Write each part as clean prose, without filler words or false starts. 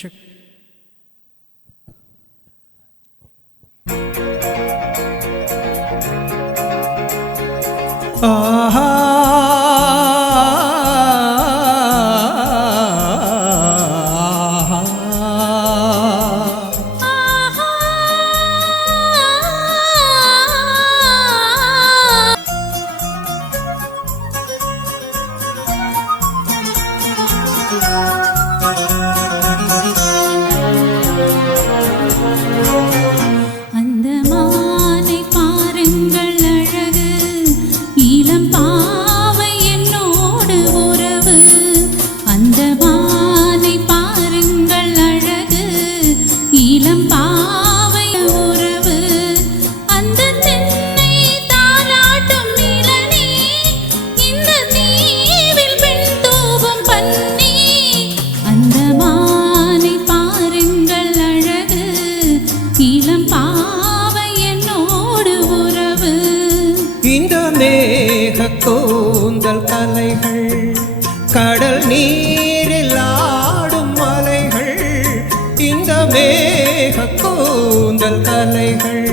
Check. கூந்தல் கலைகள் கடல் நீரில் ஆடும் மலைகள் இந்த மேக கூந்தல் கலைகள்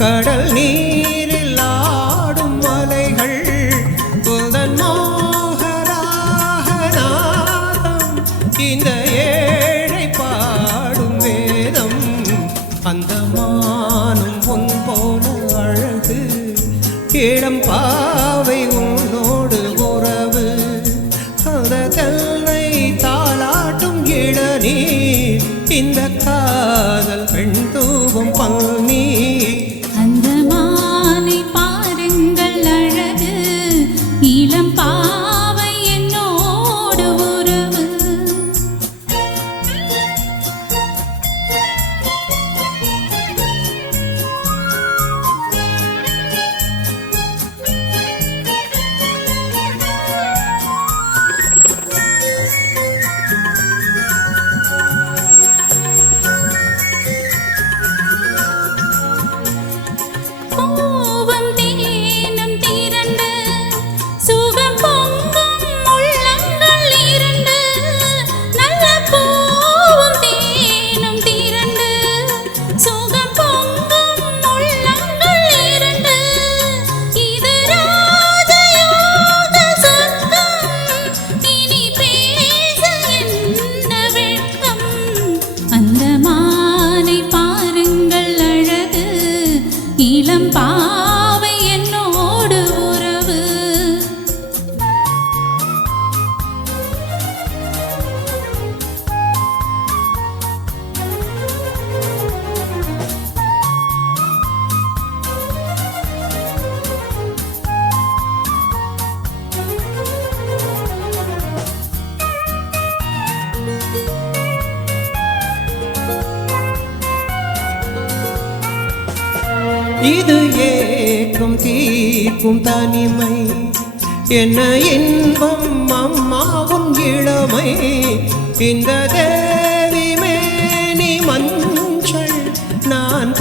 கடல் நீரில் ஆடும் மலைகள் புதன் மோகராகநாதம் இந்த ஏழை பாடும் வேதம் அந்த மானும் பொன் போல அழகு இளம் பாவை உன்னோடு உறவு அந்த தன்னை தாளாட்டும் இளநீர் இந்த காதல் பெண் தூவும் பன்னீர் அந்த மானை பாருங்கள் அழகு இளம் பாவை என்னோடு உறவு இளம் பாவை என்னோடு உறவு இது ஏற்றும் தீர்க்கும் தனிமை என்ன இன்பம் அம்மாவும் இளமை இந்த தேவி மேனி மஞ்சள் நான்